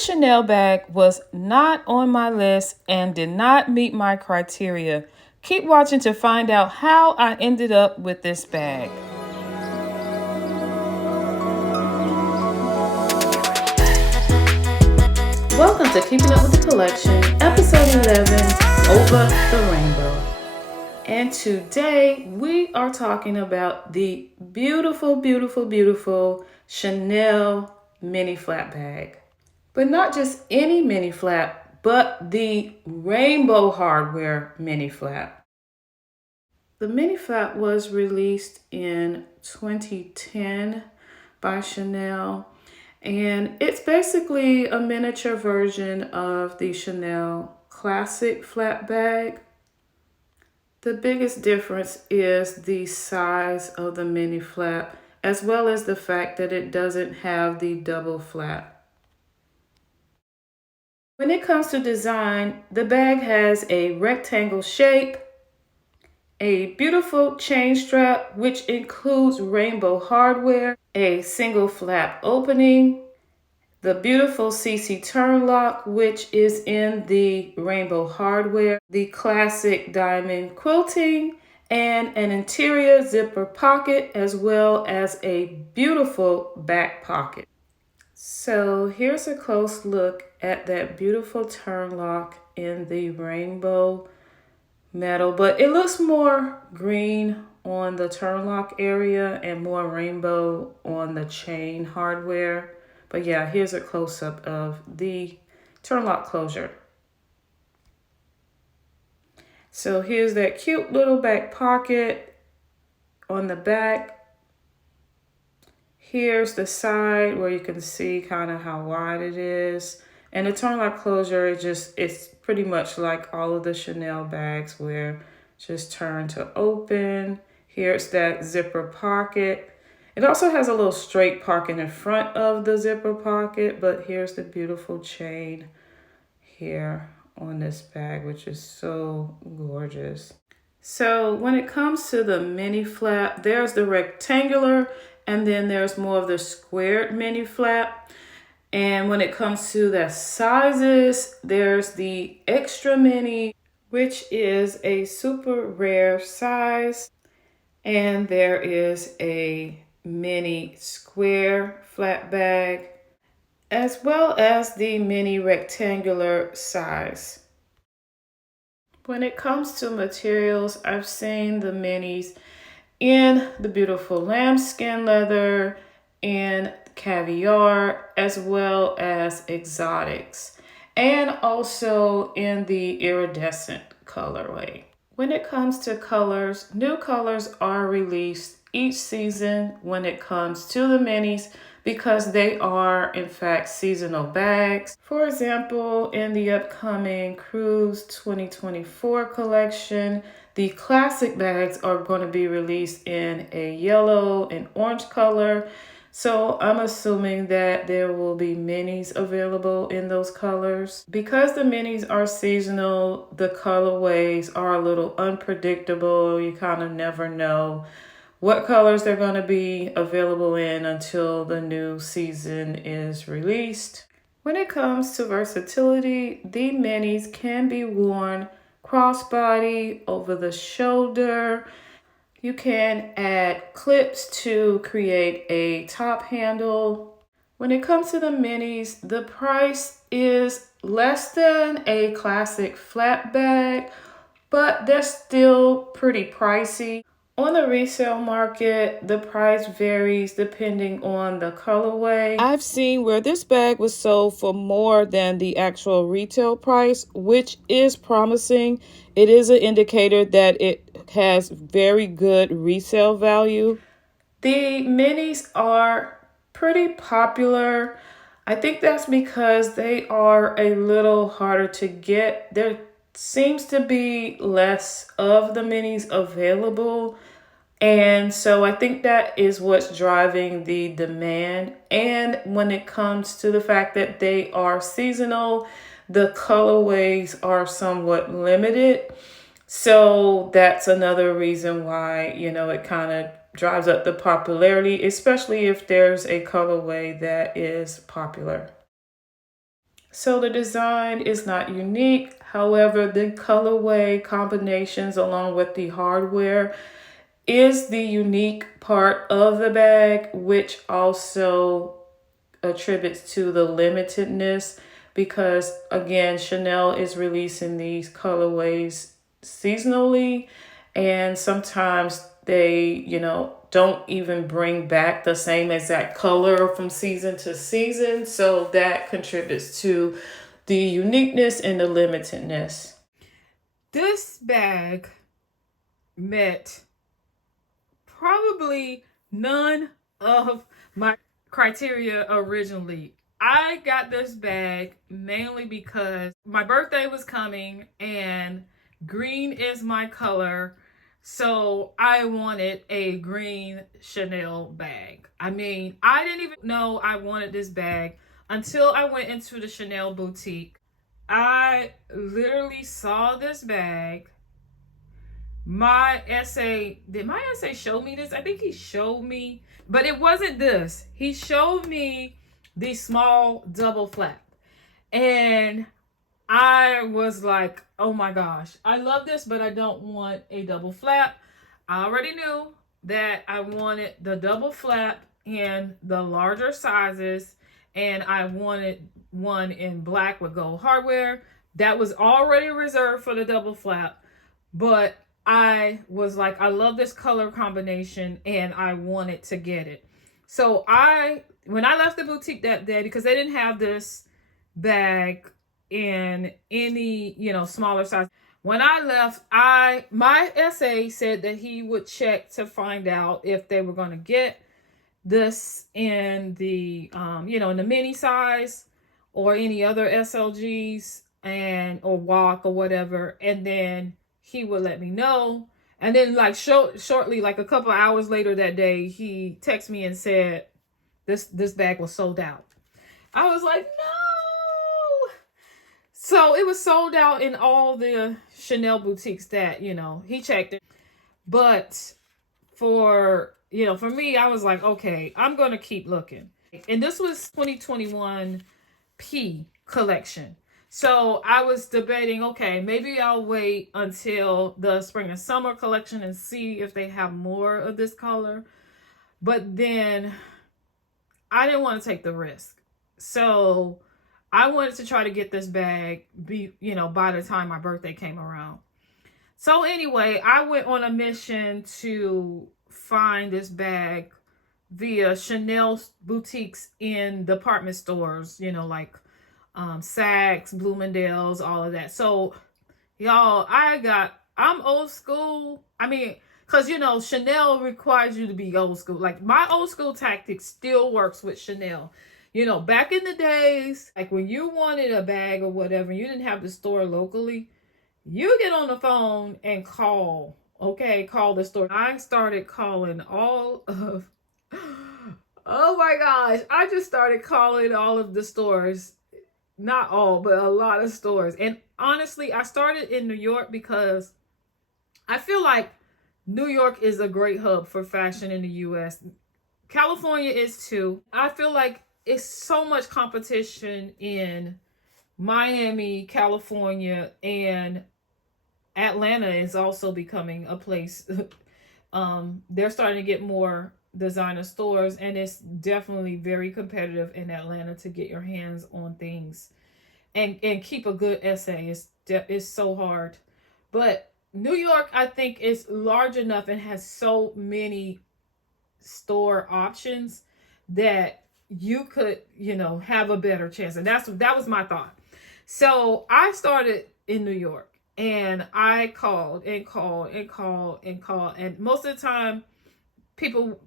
This Chanel bag was not on my list and did not meet my criteria. Keep watching to find out how I ended up with this bag. Welcome to Keeping Up with the Collection, episode 11, Over the Rainbow. And today we are talking about the beautiful Chanel mini flap bag. But not just any mini flap, but the rainbow hardware mini flap. The mini flap was released in 2010 by Chanel, and it's basically a miniature version of the Chanel classic flap bag. The biggest difference is the size of the mini flap, as well as the fact that it doesn't have the double flap. When it comes to design, the bag has a rectangle shape, a beautiful chain strap, which includes rainbow hardware, a single flap opening, the beautiful CC turn lock, which is in the rainbow hardware, the classic diamond quilting, and an interior zipper pocket, as well as a beautiful back pocket. So here's a close look at that beautiful turn lock in the rainbow metal, but it looks more green on the turn lock area and more rainbow on the chain hardware. But yeah, here's a close-up of the turn lock closure. So here's that cute little back pocket on the back. Here's the side where you can see kind of how wide it is. And the turn lock closure, it's pretty much like all of the Chanel bags where just turn to open. Here's that zipper pocket. It also has a little straight pocket in front of the zipper pocket, but here's the beautiful chain here on this bag, which is so gorgeous. So when it comes to the mini flap, there's the rectangular, and then there's more of the squared mini flap. And when it comes to the sizes, there's the extra mini, which is a super rare size. And there is a mini square flap bag, as well as the mini rectangular size. When it comes to materials, I've seen the minis in the beautiful lambskin leather and caviar, as well as exotics, and also in the iridescent colorway. When it comes to colors, new colors are released each season when it comes to the minis because they are in fact seasonal bags. For example, in the upcoming Cruise 2024 collection, the classic bags are going to be released in a yellow and orange color. So I'm assuming that there will be minis available in those colors. Because the minis are seasonal, the colorways are a little unpredictable. You kind of never know what colors they're going to be available in until the new season is released. When it comes to versatility, the minis can be worn crossbody, over the shoulder. You can add clips to create a top handle. When it comes to the minis, the price is less than a classic flap bag, but they're still pretty pricey. On the resale market, the price varies depending on the colorway. I've seen where this bag was sold for more than the actual retail price, which is promising. It is an indicator that it has very good resale value. The minis are pretty popular. I think that's because they are a little harder to get. There seems to be less of the minis available. And so I think that is what's driving the demand. And when it comes to the fact that they are seasonal, the colorways are somewhat limited. So that's another reason why, it kind of drives up the popularity, especially if there's a colorway that is popular. So the design is not unique. However, the colorway combinations along with the hardware is the unique part of the bag, which also attributes to the limitedness because again Chanel is releasing these colorways seasonally, and sometimes they don't even bring back the same exact color from season to season, so that contributes to the uniqueness and the limitedness. This bag met probably none of my criteria originally. I got this bag mainly because my birthday was coming and green is my color. So I wanted a green Chanel bag. I mean, I didn't even know I wanted this bag until I went into the Chanel boutique. I literally saw this bag. Did my essay show me this? I think he showed me, but it wasn't this. He showed me the small double flap. And I was like, oh my gosh, I love this, but I don't want a double flap. I already knew that I wanted the double flap in the larger sizes, and I wanted one in black with gold hardware. That was already reserved for the double flap, but I was like, I love this color combination and I wanted to get it. So when I left the boutique that day, because they didn't have this bag in any, smaller size. When I left, my essay said that he would check to find out if they were going to get this in the in the mini size or any other SLGs and or walk or whatever, and then he would let me know. And then like shortly, like a couple hours later that day, he texted me and said this bag was sold out. I was like, no. So it was sold out in all the Chanel boutiques that he checked it. But for me, I was like, okay, I'm gonna keep looking. And this was 2021 P collection. So I was debating, okay, maybe I'll wait until the spring and summer collection and see if they have more of this color. But then I didn't want to take the risk. So I wanted to try to get this bag by the time my birthday came around. So anyway, I went on a mission to find this bag via Chanel boutiques in department stores, like Saks, Bloomingdale's, all of that. So y'all, I'm old school. I mean, because Chanel requires you to be old school. Like my old school tactic still works with Chanel. Back in the days, like when you wanted a bag or whatever, you didn't have the store locally, you get on the phone and call. Okay, call the store. I started calling all of oh my gosh, I just started calling all of the stores. Not all, but a lot of stores. And honestly, I started in New York because I feel like New York is a great hub for fashion in the US. California is too. I feel like it's so much competition in Miami, California, and Atlanta is also becoming a place. They're starting to get more designer stores, and it's definitely very competitive in Atlanta to get your hands on things and keep a good essay. It's so hard, but New York, I think, is large enough and has so many store options that you could have a better chance, and that was my thought. So I started in New York, and I called and called and called and called, and most of the time people,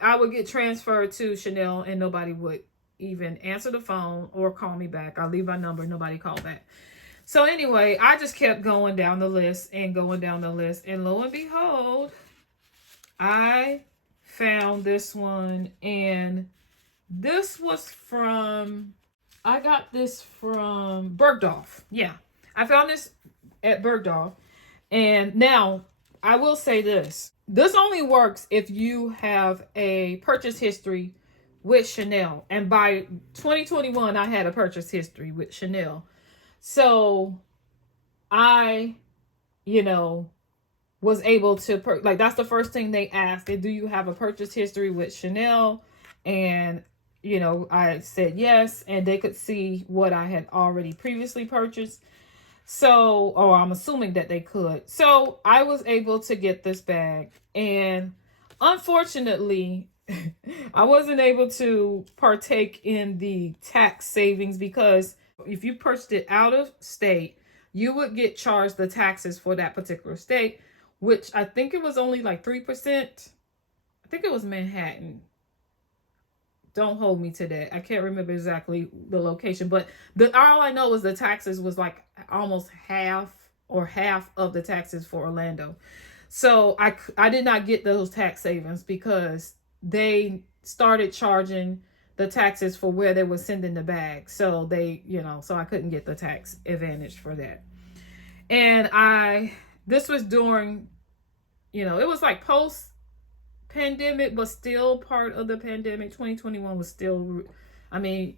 I would get transferred to Chanel and nobody would even answer the phone or call me back. I leave my number, nobody called back. So anyway, I just kept going down the list and going down the list, and lo and behold, I found this one. And this was from, I got this from Bergdorf. Yeah, I found this at Bergdorf. And now I will say this only works if you have a purchase history with Chanel. And by 2021, I had a purchase history with Chanel. So I, you know, was able to, like, that's the first thing they asked. Do you have a purchase history with Chanel? And, you know, I said yes. And they could see what I had already previously purchased. So, or I'm assuming that they could. So I was able to get this bag. And unfortunately, I wasn't able to partake in the tax savings because if you purchased it out of state, you would get charged the taxes for that particular state, which I think it was only like 3%. I think it was Manhattan. Don't hold me to that. I can't remember exactly the location, but all I know is the taxes was like almost half of the taxes for Orlando. So I did not get those tax savings because they started charging the taxes for where they were sending the bag. So they, so I couldn't get the tax advantage for that. And this was during, it was like post pandemic, but still part of the pandemic. 2021 was still, it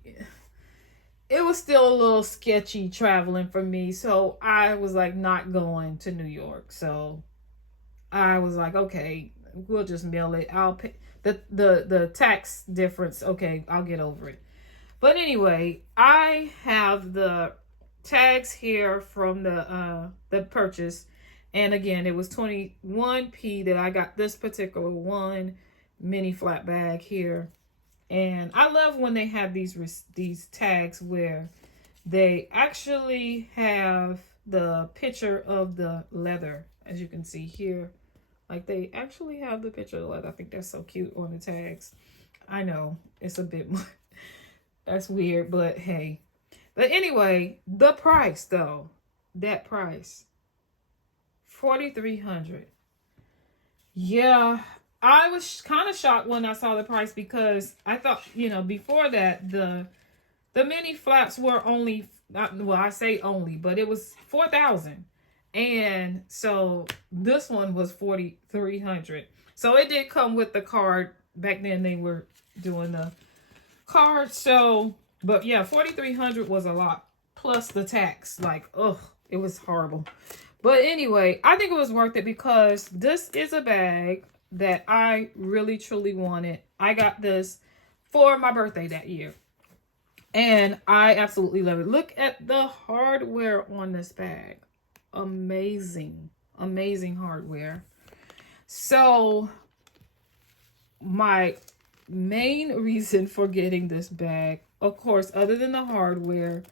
was still a little sketchy traveling for me. So I was like not going to New York. So I was like, okay, we'll just mail it. I'll pay the tax difference. Okay, I'll get over it. But anyway, I have the tags here from the purchase. And again, it was 21p that I got this particular one mini flat bag here. And I love when they have these tags where they actually have the picture of the leather, as you can see here. Like they actually have the picture of the leather. I think that's so cute on the tags. I know it's a bit more, that's weird, but hey. But anyway, the price though, that price, $4,300. Yeah, I was kind of shocked when I saw the price because I thought, before that the mini flaps were only, well, I say only, but it was 4,000. And so this one was 4,300. So it did come with the card. Back then they were doing the card. So, but yeah, 4,300 was a lot. Plus the tax. Like, ugh, it was horrible. But anyway, I think it was worth it because this is a bag that I really, truly wanted. I got this for my birthday that year. And I absolutely love it. Look at the hardware on this bag. Amazing hardware. So my main reason for getting this bag, of course, other than the hardware,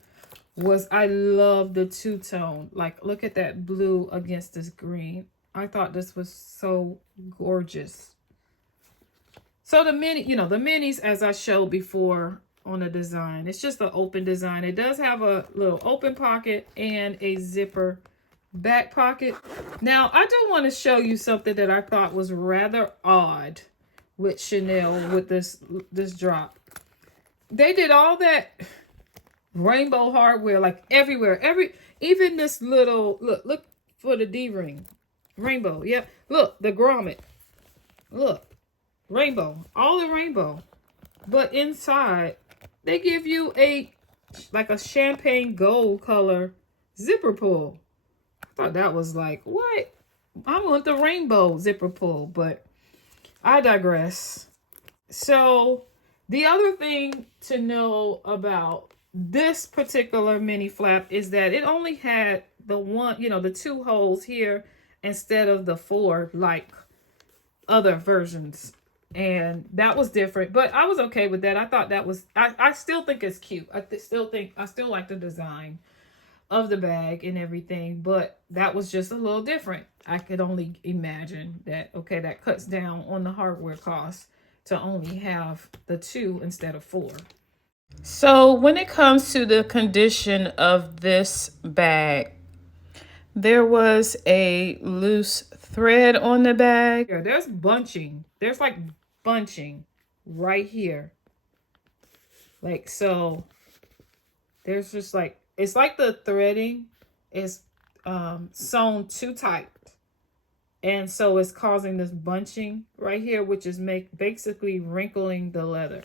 was I love the two-tone. Like, look at that blue against this green. I thought this was so gorgeous. So the minis, as I showed before on the design, it's just an open design. It does have a little open pocket and a zipper back pocket. Now, I do want to show you something that I thought was rather odd with Chanel with this drop. They did all that rainbow hardware like everywhere. Even this little, look for the D-ring. Rainbow. Yep. Look, the grommet. Look. Rainbow. All the rainbow. But inside, they give you like a champagne gold color zipper pull. I thought that was like, what? I want the rainbow zipper pull, but I digress. So the other thing to know about this particular mini flap is that it only had the one, the two holes here instead of the four like other versions. And that was different, but I was okay with that. I thought that was, I still think it's cute. I still like the design of the bag and everything, but that was just a little different. I could only imagine that, okay, that cuts down on the hardware cost to only have the two instead of four. So when it comes to the condition of this bag, there was a loose thread on the bag. Yeah, there's bunching. There's like bunching right here. Like, so there's just like, it's like the threading is sewn too tight. And so it's causing this bunching right here, which is basically wrinkling the leather.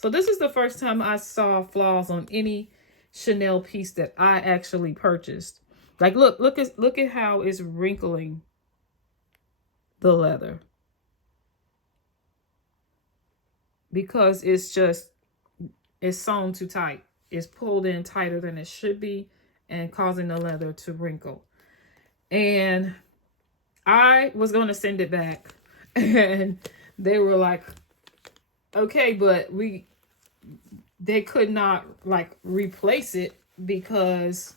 So this is the first time I saw flaws on any Chanel piece that I actually purchased. Like look at how it's wrinkling the leather, because it's sewn too tight. It's pulled in tighter than it should be and causing the leather to wrinkle. And I was going to send it back and they were like, okay, but they could not like replace it because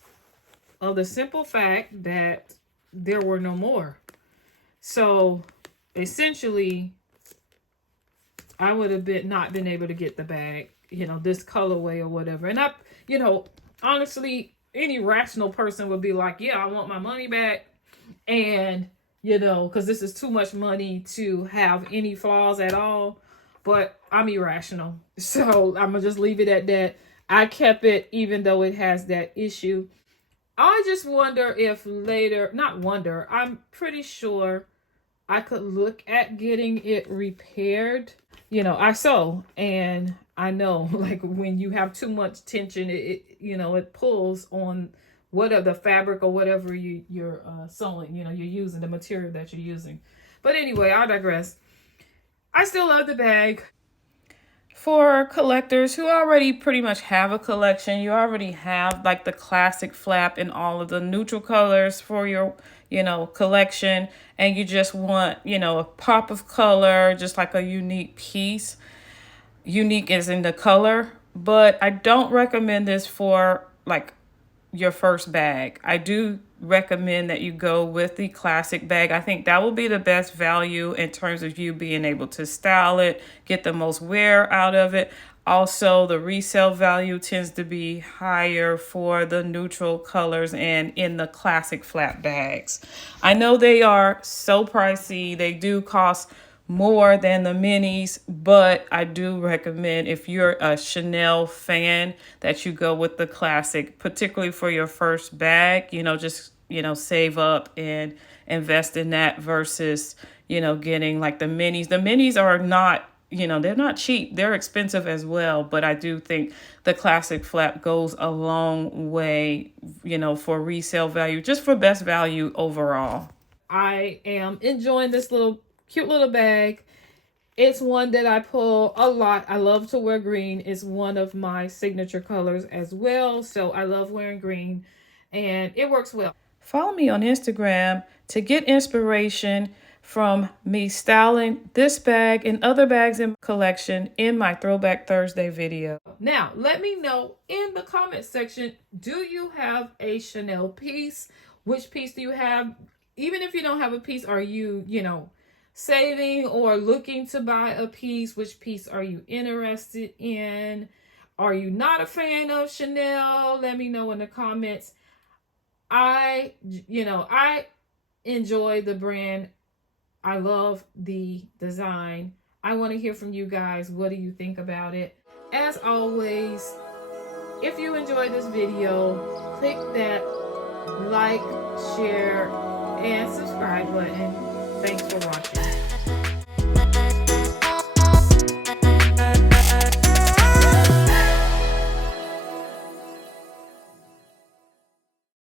of the simple fact that there were no more. So essentially, I would have not been able to get the bag, this colorway or whatever. And honestly, any rational person would be like, yeah, I want my money back. And, because this is too much money to have any flaws at all. But I'm irrational. So I'm going to just leave it at that. I kept it even though it has that issue. I just wonder if later, not wonder, I'm pretty sure I could look at getting it repaired. I sew, and I know like when you have too much tension, it pulls on whatever the fabric or whatever you're sewing, you're using, the material that you're using. But anyway, I digress. I still love the bag. For collectors who already pretty much have a collection, you already have like the classic flap in all of the neutral colors for your, collection, and you just want, a pop of color, just like a unique piece. Unique is in the color, but I don't recommend this for like your first bag. I do recommend that you go with the classic bag. I think that will be the best value in terms of you being able to style it, get the most wear out of it. Also, the resale value tends to be higher for the neutral colors and in the classic flat bags. I know they are so pricey. They do cost more than the minis, but I do recommend, if you're a Chanel fan, that you go with the classic, particularly for your first bag. Just save up and invest in that versus getting like the minis. The minis are not, they're not cheap. They're expensive as well, but I do think the classic flap goes a long way, for resale value, just for best value overall. I am enjoying this cute little bag. It's one that I pull a lot. I love to wear green. It's one of my signature colors as well. So I love wearing green and it works well. Follow me on Instagram to get inspiration from me styling this bag and other bags in my collection in my Throwback Thursday video. Now, let me know in the comment section, do you have a Chanel piece? Which piece do you have? Even if you don't have a piece, are you, saving or looking to buy a piece? Which piece are you interested in? Are you not a fan of Chanel? Let me know in the comments. I enjoy the brand. I love the design. I want to hear from you guys. What do you think about it? As always, if you enjoyed this video, click that like, share, and subscribe button. Thanks for watching.